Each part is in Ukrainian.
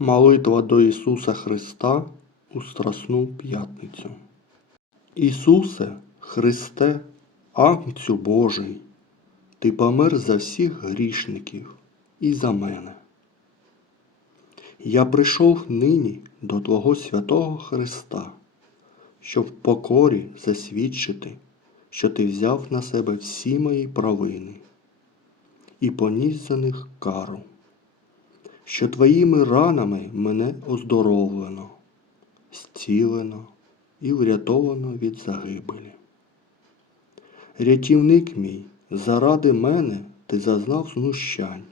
Молитва до Ісуса Христа у Страсну п'ятницю. Ісусе, Христе, Агнцю Божий, Ти помер за всіх грішників і за мене. Я прийшов нині до Твого святого Христа, щоб в покорі засвідчити, що Ти взяв на себе всі мої провини і поніс за них кару що твоїми ранами мене оздоровлено, зцілено і врятовано від загибелі. Рятівник мій, заради мене ти зазнав знущань,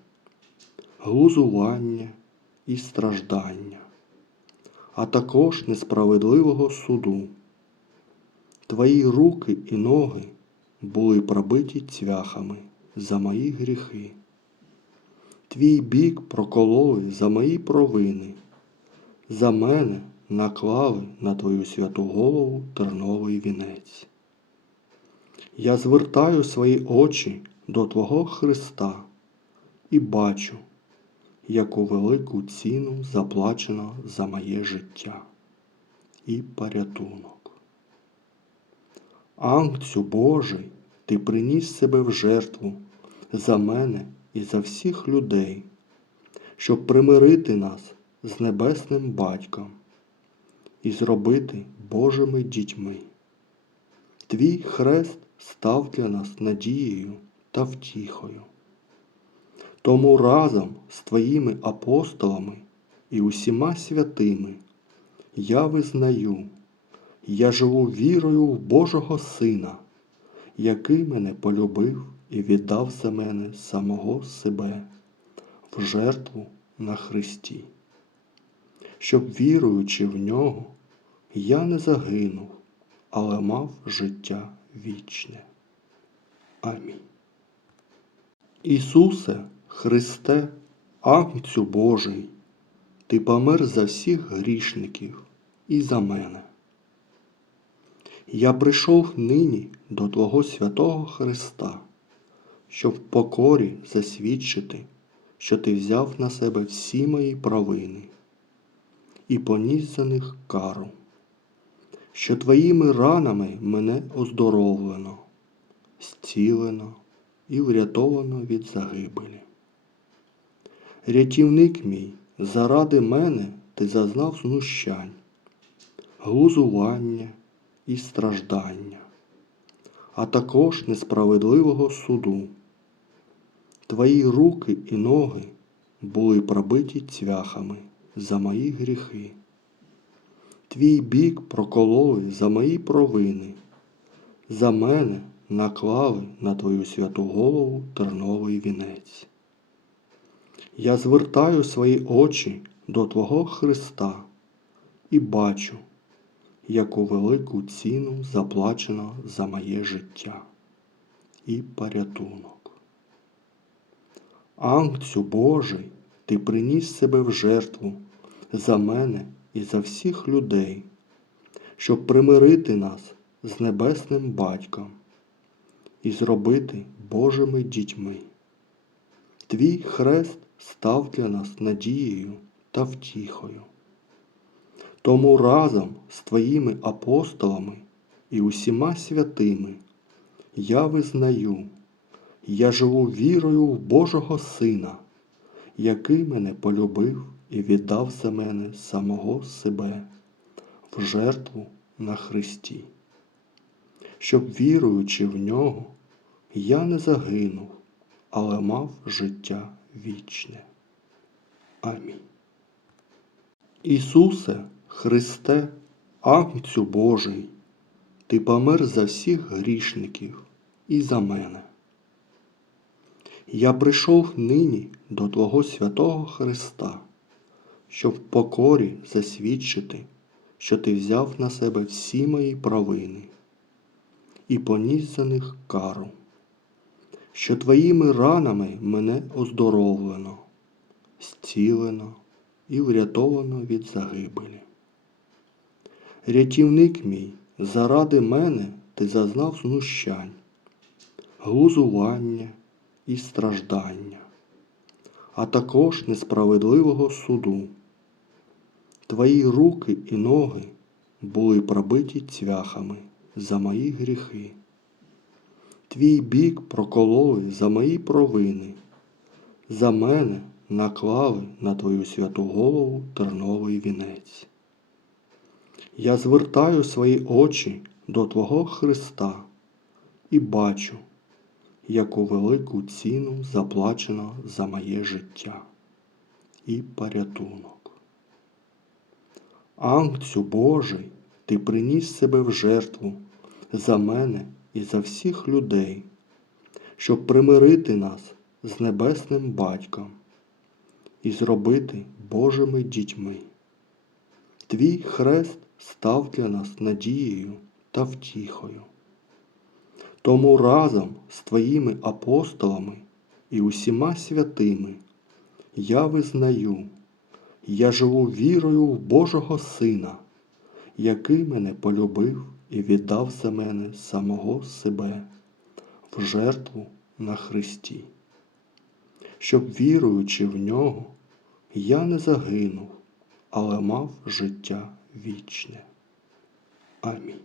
глузування і страждання, а також несправедливого суду. Твої руки і ноги були пробиті цвяхами за мої гріхи. Твій бік прокололи за мої провини, за мене наклали на твою святу голову терновий вінець. Я звертаю свої очі до Твого Христа і бачу, яку велику ціну заплачено за моє життя і порятунок. Ангцю Божий, ти приніс себе в жертву за мене і за всіх людей, щоб примирити нас з Небесним Батьком і зробити Божими дітьми. Твій хрест став для нас надією та втіхою. Тому разом з твоїми апостолами і усіма святими я визнаю, я живу вірою в Божого Сина, який мене полюбив і віддав за мене самого себе в жертву на Христі, щоб, віруючи в нього, я не загинув, але мав життя вічне. Амінь. Ісусе, Христе, Агнцю Божий, Ти помер за всіх грішників і за мене. Я прийшов нині до Твого святого Христа щоб в покорі засвідчити, що ти взяв на себе всі мої провини і поніс за них кару, що твоїми ранами мене оздоровлено, зцілено і врятовано від загибелі. Рятівник мій, заради мене ти зазнав знущань, глузування і страждання, а також несправедливого суду. Твої руки і ноги були пробиті цвяхами за мої гріхи. Твій бік прокололи за мої провини, за мене наклали на твою святу голову терновий вінець. Я звертаю свої очі до Твого Христа і бачу, яку велику ціну заплачено за моє життя і порятунок. Ангцю Божий, ти приніс себе в жертву за мене і за всіх людей, щоб примирити нас з Небесним Батьком і зробити Божими дітьми. Твій хрест став для нас надією та втіхою. Тому разом з твоїми апостолами і усіма святими я визнаю. Я живу вірою в Божого Сина, який мене полюбив і віддав за мене самого себе в жертву на Христі, щоб, віруючи в нього, я не загинув, але мав життя вічне. Амінь. Ісусе, Христе, Агнцю Божий, Ти помер за всіх грішників і за мене. Я прийшов нині до Твого святого Христа, щоб в покорі засвідчити, що Ти взяв на себе всі мої провини і поніс за них кару, що Твоїми ранами мене оздоровлено, зцілено і врятовано від загибелі. Рятівник мій, заради мене ти зазнав знущань, глузування і страждання, а також несправедливого суду. Твої руки і ноги були пробиті цвяхами за мої гріхи. Твій бік прокололи за мої провини. За мене наклали на твою святу голову терновий вінець. Я звертаю свої очі до Твого Христа і бачу, яку велику ціну заплачено за моє життя і порятунок. Ангцю Божий, ти приніс себе в жертву за мене і за всіх людей, щоб примирити нас з небесним батьком і зробити Божими дітьми. Твій хрест став для нас надією та втіхою. Тому разом з твоїми апостолами і усіма святими я визнаю, я живу вірою в Божого Сина, який мене полюбив і віддав за мене самого себе в жертву на Христі, щоб, віруючи в нього, я не загинув, але мав життя вічне. Амінь.